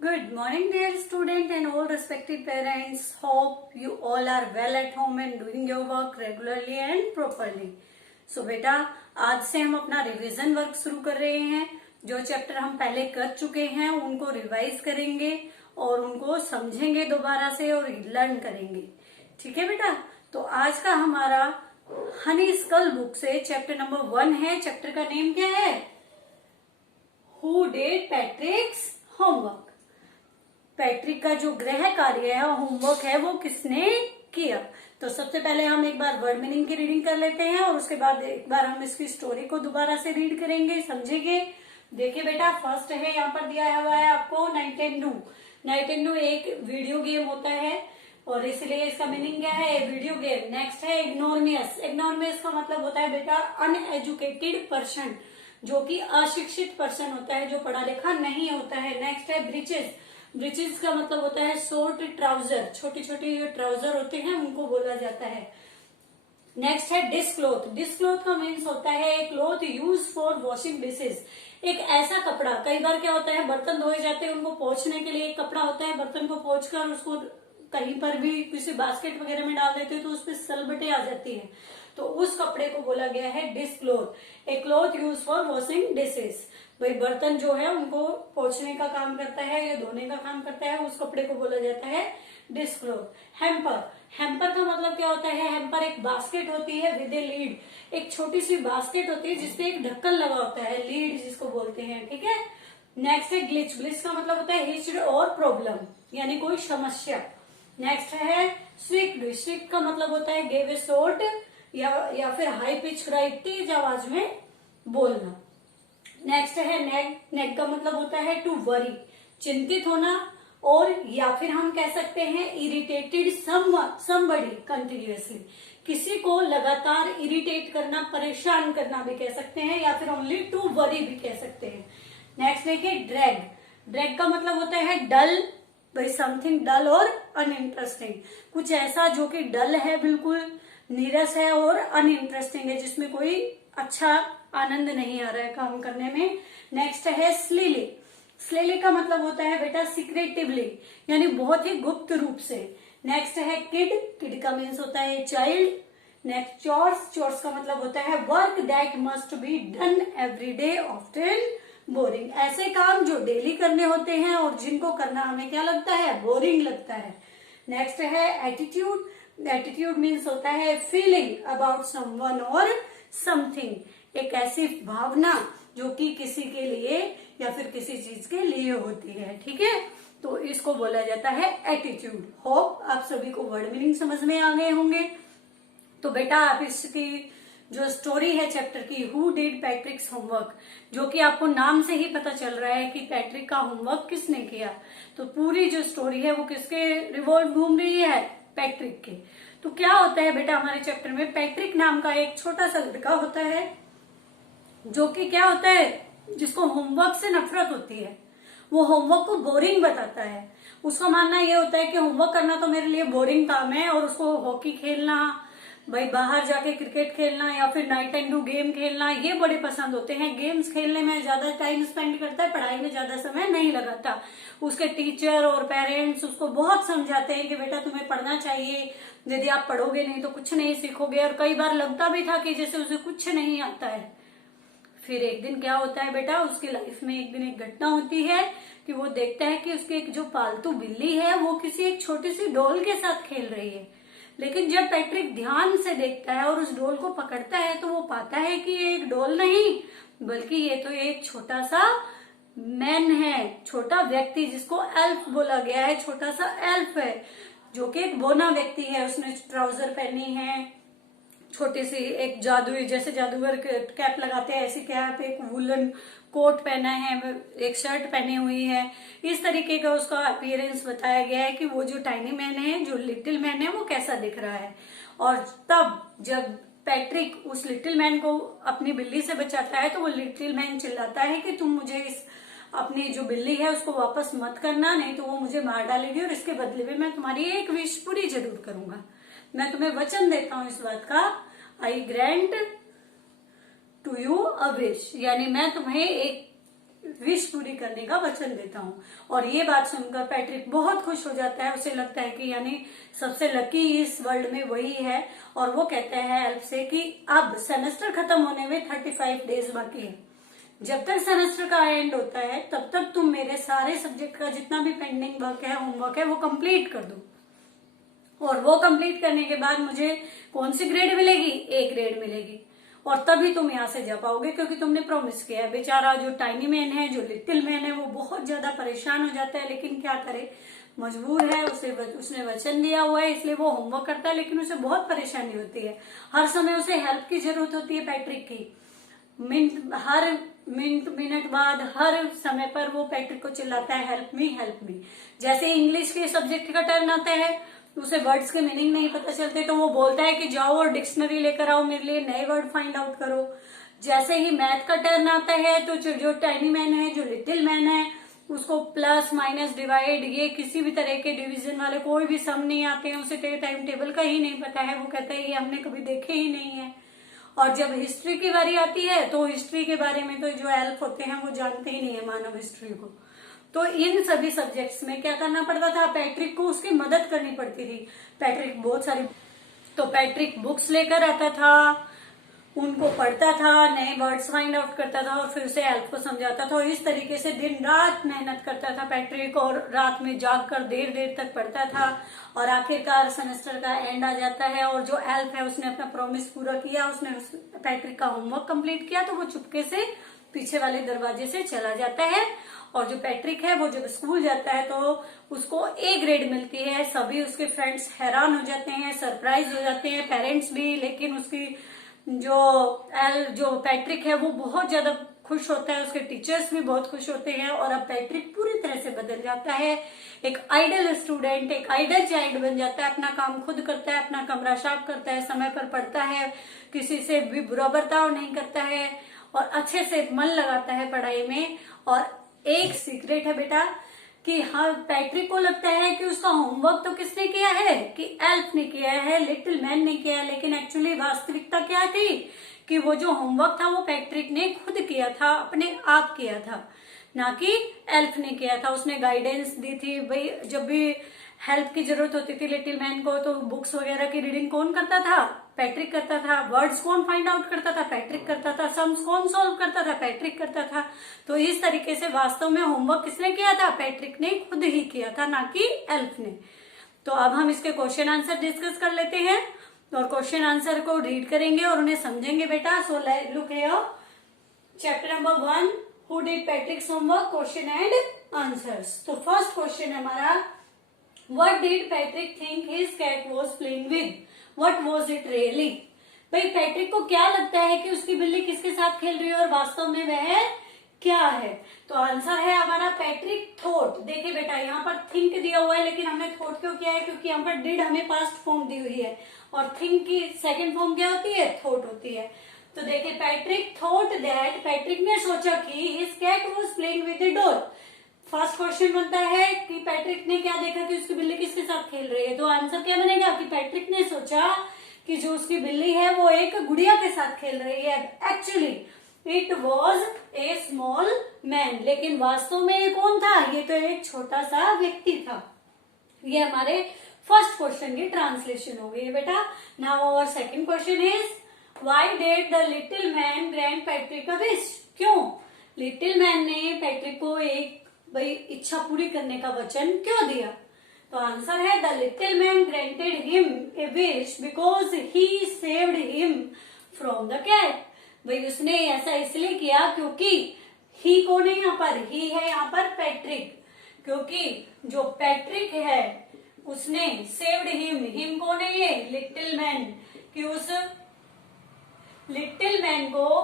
Good morning, dear student and all respected parents. Hope you all are well at home and doing your work regularly and properly. So बेटा, आज से हम अपना revision work शुरू कर रहे हैं। जो चैप्टर हम पहले कर चुके हैं उनको रिवाइज करेंगे और उनको समझेंगे दोबारा से और लर्न करेंगे। ठीक है बेटा? तो आज का हमारा हनी स्कल बुक से चैप्टर नंबर 1 है। चैप्टर का नेम क्या है? Who did Patrick's homework. Patrick का जो गृह कार्य है, होमवर्क है, वो किसने किया। तो सबसे पहले हम एक बार वर्ड मीनिंग की रीडिंग कर लेते हैं और उसके बाद एक बार हम इसकी स्टोरी को दोबारा से रीड करेंगे, समझेंगे। देखिए बेटा, फर्स्ट है, यहाँ पर दिया हुआ है आपको नाइटेंडू। नाइटेंडू एक वीडियो गेम होता है और इसलिए इसका मीनिंग क्या है? Video game. नेक्स्ट है इग्नोरमियस। इग्नोरमियस का मतलब होता है बेटा अनएजुकेटेड पर्सन, जो कि अशिक्षित पर्सन होता है, जो पढ़ा लिखा नहीं होता है। नेक्स्ट है ब्रीचेस। ब्रीचेस का मतलब होता है शॉर्ट ट्राउजर, छोटी छोटी जो ट्राउजर होते हैं उनको बोला जाता है। नेक्स्ट है डिशक्लॉथ। डिशक्लॉथ का मीन्स होता है cloth use for washing dishes. एक ऐसा कपड़ा, कई बार क्या होता है बर्तन धोए जाते हैं, उनको पोंछने के लिए एक कपड़ा होता है, बर्तन को पोंछकर उसको कहीं पर भी किसी बास्केट वगैरह में डाल देते हैं तो उस पर सलबटे आ जाती है, तो उस कपड़े को बोला गया है dishcloth. A cloth use for washing dishes. भाई बर्तन जो है उनको पोंछने का काम करता है या धोने का काम करता है, उस कपड़े को बोला जाता है डिशक्लॉथ। हैम्पर। हैम्पर का मतलब क्या होता है? हैम्पर एक बास्केट होती है विद ए लीड। एक छोटी सी बास्केट होती है जिसपे एक ढक्कन लगा होता है, लीड जिसको बोलते हैं। ठीक है। नेक्स्ट है ग्लिच। ग्लिच का मतलब होता है हिचड और प्रॉब्लम, यानी कोई समस्या। नेक्स्ट है स्विक्ड। स्विक्ड का मतलब होता है गेव ए शॉर्ट या फिर हाई पिच क्राई, तेज आवाज में बोलना। नेक्स्ट है नेग। नेग का मतलब होता है टू वरी, चिंतित होना, और या फिर हम कह सकते हैं इरिटेटेड समबडी कंटिन्यूअसली, किसी को लगातार इरिटेट करना, परेशान करना भी कह सकते हैं, या फिर ओनली टू वरी भी कह सकते हैं। नेक्स्ट देखिए ड्रैग। ड्रैग का मतलब होता है डल, भाई समथिंग डल और अनइंटरेस्टिंग, कुछ ऐसा जो कि डल है, बिल्कुल नीरस है और अनइंटरेस्टिंग है, जिसमें कोई अच्छा आनंद नहीं आ रहा है काम करने में। नेक्स्ट है स्लीली। स्लीली का मतलब होता है बेटा सीक्रेटिवली, यानी बहुत ही गुप्त रूप से। नेक्स्ट है किड। किड का मीन्स होता है चाइल्ड। Next chores. चोर्स का मतलब होता है work that must be done every day often boring, ऐसे काम जो डेली करने होते हैं और जिनको करना हमें क्या लगता है? बोरिंग लगता है। नेक्स्ट है एटीट्यूड। एटीट्यूड मीन्स होता है फीलिंग अबाउट समवन और समथिंग, एक ऐसी भावना जो कि किसी के लिए या फिर किसी चीज के लिए होती है। ठीक है, तो इसको बोला जाता है एटीट्यूड। होप आप सभी को वर्ड मीनिंग समझ में आ गए होंगे। तो बेटा आप इसकी जो स्टोरी है चैप्टर की, हु डिड पैट्रिक्स होमवर्क, जो कि आपको नाम से ही पता चल रहा है कि पैट्रिक का होमवर्क किसने किया, तो पूरी जो स्टोरी है वो किसके रिवॉल्व घूम रही है? पैट्रिक के। तो क्या होता है बेटा हमारे चैप्टर में, पैट्रिक नाम का एक छोटा सा लड़का होता है जो कि क्या होता है, जिसको होमवर्क से नफरत होती है। वो होमवर्क को बोरिंग बताता है। उसका मानना ये होता है कि होमवर्क करना तो मेरे लिए बोरिंग काम है, और उसको हॉकी खेलना, भाई बाहर जाके क्रिकेट खेलना या फिर नाइट एंड डू गेम खेलना, ये बड़े पसंद होते हैं। गेम्स खेलने में ज्यादा टाइम स्पेंड करता है, पढ़ाई में ज्यादा समय नहीं लगाता। उसके टीचर और पेरेंट्स उसको बहुत समझाते हैं कि बेटा तुम्हें पढ़ना चाहिए, यदि आप पढ़ोगे नहीं तो कुछ नहीं सीखोगे, और कई बार लगता भी था कि जैसे उसे कुछ नहीं आता है। फिर एक दिन क्या होता है बेटा, उसकी लाइफ में एक दिन एक घटना होती है कि वो देखता है कि उसकी एक जो पालतू बिल्ली है वो किसी एक छोटी सी डॉल के साथ खेल रही है। लेकिन जब पैट्रिक ध्यान से देखता है और उस डॉल को पकड़ता है तो वो पाता है कि ये एक डॉल नहीं, बल्कि ये तो एक छोटा सा मैन है, छोटा व्यक्ति, जिसको एल्फ बोला गया है। छोटा सा एल्फ है जो कि एक बोना व्यक्ति है। उसने ट्राउजर पहनी है, छोटी सी एक जादुई, जैसे जादूगर कैप लगाते हैं ऐसी कैप, एक वुलन कोट पहना है, एक शर्ट पहनी हुई है। इस तरीके का उसका अपीयरेंस बताया गया है कि वो जो टाइनी मैन है, जो लिटिल मैन है, वो कैसा दिख रहा है। और तब जब पैट्रिक उस लिटिल मैन को अपनी बिल्ली से बचाता है तो वो लिटिल मैन चिल्लाता है कि तुम मुझे इस अपनी जो बिल्ली है उसको वापस मत करना, नहीं तो वो मुझे मार डालेगी, और इसके बदले में मैं तुम्हारी एक विश पूरी जरूर करूंगा। मैं तुम्हें वचन देता हूं इस बात का, I grant to you a wish, यानी मैं तुम्हें एक विश पूरी करने का वचन देता हूँ। और ये बात सुनकर पैट्रिक बहुत खुश हो जाता है, उसे लगता है कि यानी सबसे लकी इस वर्ल्ड में वही है। और वो कहता है एल्फ से कि अब सेमेस्टर खत्म होने में 35 डेज बाकी है, जब तक सेमेस्टर का एंड होता है तब तक तुम मेरे सारे सब्जेक्ट का जितना भी पेंडिंग वर्क है, होमवर्क है, वो कंप्लीट कर दो। और वो कंप्लीट करने के बाद मुझे कौन सी ग्रेड मिलेगी? ए ग्रेड मिलेगी। और तभी तुम यहाँ से जा पाओगे, क्योंकि तुमने प्रॉमिस किया है। बेचारा जो टाइनी मैन है, जो लिटिल मैन है, वो बहुत ज्यादा परेशान हो जाता है, लेकिन क्या करे, मजबूर है। उसने वचन दिया हुआ है, इसलिए वो होमवर्क करता है, लेकिन उसे बहुत परेशानी होती है। हर समय उसे हेल्प की जरूरत होती है पैट्रिक की। हर मिनट बाद, हर समय पर वो पैट्रिक को चिल्लाता है हेल्प मी। जैसे इंग्लिश के सब्जेक्ट का टर्न आता है, उसे वर्ड्स के मीनिंग नहीं पता चलते, तो वो बोलता है कि जाओ और डिक्शनरी लेकर आओ, मेरे लिए नए वर्ड फाइंड आउट करो। जैसे ही मैथ का टर्न आता है, तो जो टाइनी मैन है, जो लिटिल मैन है, उसको प्लस माइनस डिवाइड, ये किसी भी तरह के डिवीजन वाले कोई भी सम नहीं आते हैं, उसे टाइम टेबल का ही नहीं पता है। वो कहता है ये हमने कभी देखे ही नहीं है। और जब हिस्ट्री की बारी आती है, तो हिस्ट्री के बारे में तो जो एल्फ होते हैं वो जानते ही नहीं है मानव हिस्ट्री को। तो इन सभी सब्जेक्ट्स में क्या करना पड़ता था? पैट्रिक को उसकी मदद करनी पड़ती थी। पैट्रिक बुक्स लेकर आता था, उनको पढ़ता था, नए वर्ड्स फाइंड आउट करता था और फिर उसे एल्फ को समझाता था। और इस तरीके से दिन रात मेहनत करता था पैट्रिक, और रात में जागकर देर देर तक पढ़ता था। और आखिरकार सेमेस्टर का एंड आ जाता है, और जो एल्फ है उसने अपना प्रॉमिस पूरा किया, उसने पैट्रिक का होमवर्क कंप्लीट किया, तो वो चुपके से पीछे वाले दरवाजे से चला जाता है। और जो पैट्रिक है, वो जब स्कूल जाता है तो उसको ए ग्रेड मिलती है। सभी उसके फ्रेंड्स हैरान हो जाते हैं, सरप्राइज हो जाते हैं, पेरेंट्स भी। लेकिन उसकी जो पैट्रिक है वो बहुत ज्यादा खुश होता है, उसके टीचर्स भी बहुत खुश होते हैं। और अब पैट्रिक पूरी तरह से बदल जाता है, एक आइडल स्टूडेंट, एक आइडल चाइल्ड बन जाता है। अपना काम खुद करता है, अपना कमरा साफ करता है, समय पर पढ़ता है, किसी से भी बुरा बर्ताव नहीं करता है, और अच्छे से मन लगाता है पढ़ाई में। और एक सीक्रेट है बेटा कि हाँ, पैट्रिक को लगता है कि उसका होमवर्क तो किसने किया है? कि एल्फ ने किया है, लिटिल मैन ने किया है। लेकिन एक्चुअली वास्तविकता क्या थी कि वो जो होमवर्क था वो पैट्रिक ने खुद किया था, अपने आप किया था, ना कि एल्फ ने किया था। उसने गाइडेंस दी थी भाई, जब भी हेल्प की जरूरत होती थी लिटिल मैन को, तो बुक्स वगैरह की रीडिंग कौन करता था? पैट्रिक करता था। वर्ड्स कौन फाइंड आउट करता था? पैट्रिक करता था। सम्स कौन सॉल्व करता था? पैट्रिक करता था। तो इस तरीके से वास्तव में होमवर्क किसने किया था? पैट्रिक ने खुद ही किया था, ना कि एल्फ ने। तो अब हम इसके क्वेश्चन आंसर डिस्कस कर लेते हैं, और क्वेश्चन आंसर को रीड करेंगे और उन्हें समझेंगे बेटा। So look here, chapter number 1, who did Patrick's homework, question and answers. तो फर्स्ट क्वेश्चन है हमारा, What did Patrick think his cat was playing with? What was it really? भाई पैट्रिक को क्या लगता है कि उसकी बिल्ली किसके साथ खेल रही है, और वास्तव में वह क्या है? तो आंसर है हमारा पैट्रिक थॉट। देखिए बेटा, यहाँ पर थिंक दिया हुआ है, लेकिन हमने थॉट क्यों किया है? क्योंकि यहाँ पर डिड हमें पास्ट फॉर्म दी हुई है, और थिंक की सेकेंड फॉर्म क्या होती है? थॉट होती है। तो देखिए, पैट्रिक थॉट दैट, पैट्रिक ने सोचा कि his cat was playing with the doll. First question बनता है कि पैट्रिक ने क्या देखा कि उसकी बिल्ली किसके साथ खेल रही है। तो आंसर क्या बनेगा कि पैट्रिक ने सोचा कि जो उसकी बिल्ली है वो एक गुड़िया के साथ खेल रही है। Actually it was a small man, लेकिन वास्तव में ये कौन था? ये तो एक छोटा सा व्यक्ति था। ये हमारे फर्स्ट क्वेश्चन की ट्रांसलेशन हो गई बेटा। Now our second question is, why did the little man grant Patrick a wish? क्यों लिटिल मैन ने पैट्रिक को एक भाई इच्छा पूरी करने का वचन क्यों दिया? तो आंसर है, the little man granted him a wish because he saved him from the cat. भाई उसने ऐसा इसलिए किया क्योंकि ही कौन है यहाँ पर? ही है यहाँ पर पैट्रिक। क्योंकि जो पैट्रिक है उसने सेव्ड हिम कौन है? ये लिटिल मैन, कि उस लिटिल मैन को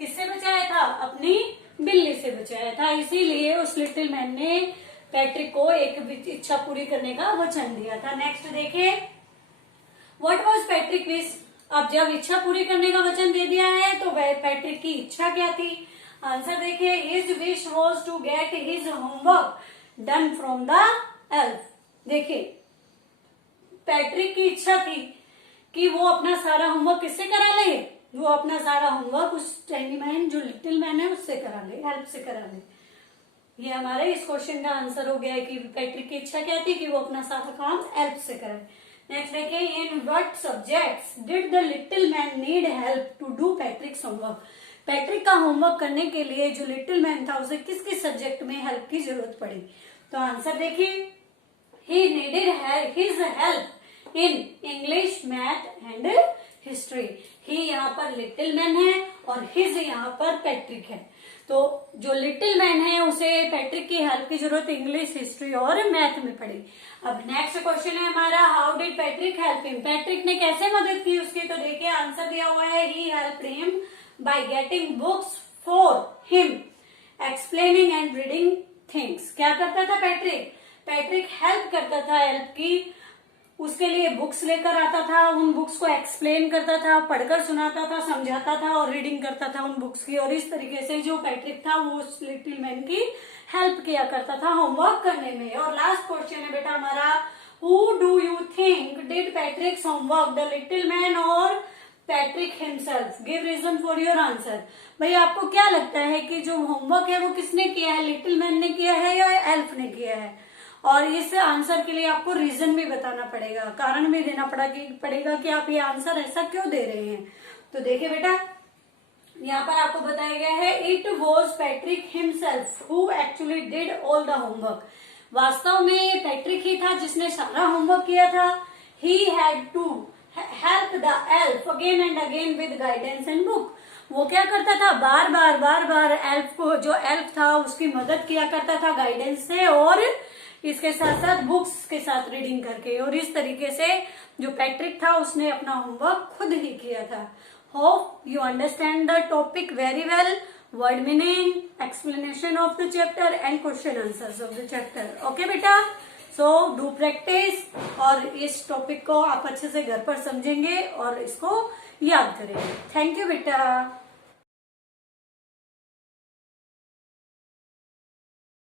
किससे बचाया था? अपनी बिल्ली से बचाया था। इसीलिए उस लिटिल मैन ने पैट्रिक को एक इच्छा पूरी करने का वचन दिया था। नेक्स्ट देखिए, व्हाट वाज पैट्रिक विश? अब जब इच्छा पूरी करने का वचन दे दिया है तो वह पैट्रिक की इच्छा क्या थी? आंसर देखिए, his wish was to get his homework done from the elf. देखिए, पैट्रिक की इच्छा थी कि वो अपना सारा होमवर्क किससे करा ले? वो अपना सारा होमवर्क उस टाइनी मैन, जो लिटिल मैन है, उससे करा ले, हेल्प से करा ले। ये हमारे इस क्वेश्चन का आंसर हो गया है कि पैट्रिक की इच्छा क्या थी कि वो अपना सारा काम हेल्प से करे। नेक्स्ट देखिए, in what subjects did the little man need help to do Patrick's homework. Patrick का होमवर्क करने के लिए जो लिटिल मैन था उसे किस किस सब्जेक्ट में हेल्प की जरूरत पड़ी। तो आंसर देखिए, he needed his help in English, math and history. ही यहाँ पर लिटिल मैन है और हिज यहाँ पर पैट्रिक है। तो जो लिटिल मैन है उसे पैट्रिक की हेल्प की जरूरत इंग्लिश, हिस्ट्री और मैथ में पड़ी। अब नेक्स्ट क्वेश्चन है हमारा, how did Patrick help him. Patrick ने कैसे मदद की उसकी। तो देखिए आंसर दिया हुआ है, he help him by getting books for him, explaining and reading things. क्या करता था पैट्रिक, पैट्रिक हेल्प करता था, हेल्प की उसके लिए बुक्स लेकर आता था, उन बुक्स को एक्सप्लेन करता था, पढ़कर सुनाता था, समझाता था और रीडिंग करता था उन बुक्स की। और इस तरीके से जो पैट्रिक था वो उस लिटिल मैन की हेल्प किया करता था होमवर्क करने में। और लास्ट क्वेश्चन है बेटा हमारा, who do you think did Patrick's homework, the little man और Patrick himself. Give reason for your answer. भाई आपको क्या लगता है कि जो होमवर्क है वो किसने किया है, लिटिल मैन ने किया है या एल्फ ने किया है। और इस आंसर के लिए आपको रीजन भी बताना पड़ेगा, कारण भी देना पड़ेगा कि आप ये आंसर ऐसा क्यों दे रहे हैं। तो देखिए बेटा यहाँ पर आपको बताया गया है, it was Patrick himself who actually did all the homework. वास्तव में ये पैट्रिक ही था जिसने सारा होमवर्क किया था। He had to help the elf again and again with guidance and book. वो क्या करता था, बार बार एल्फ को, जो एल्फ था उसकी मदद किया करता था गाइडेंस से और इसके साथ साथ बुक्स के साथ रीडिंग करके। और इस तरीके से जो पैट्रिक था उसने अपना होमवर्क खुद ही किया था। Hope you understand the topic very well, word meaning, explanation of the chapter and question answers of the chapter. Okay बेटा, सो डू प्रैक्टिस और इस टॉपिक को आप अच्छे से घर पर समझेंगे और इसको याद करेंगे। थैंक यू बेटा।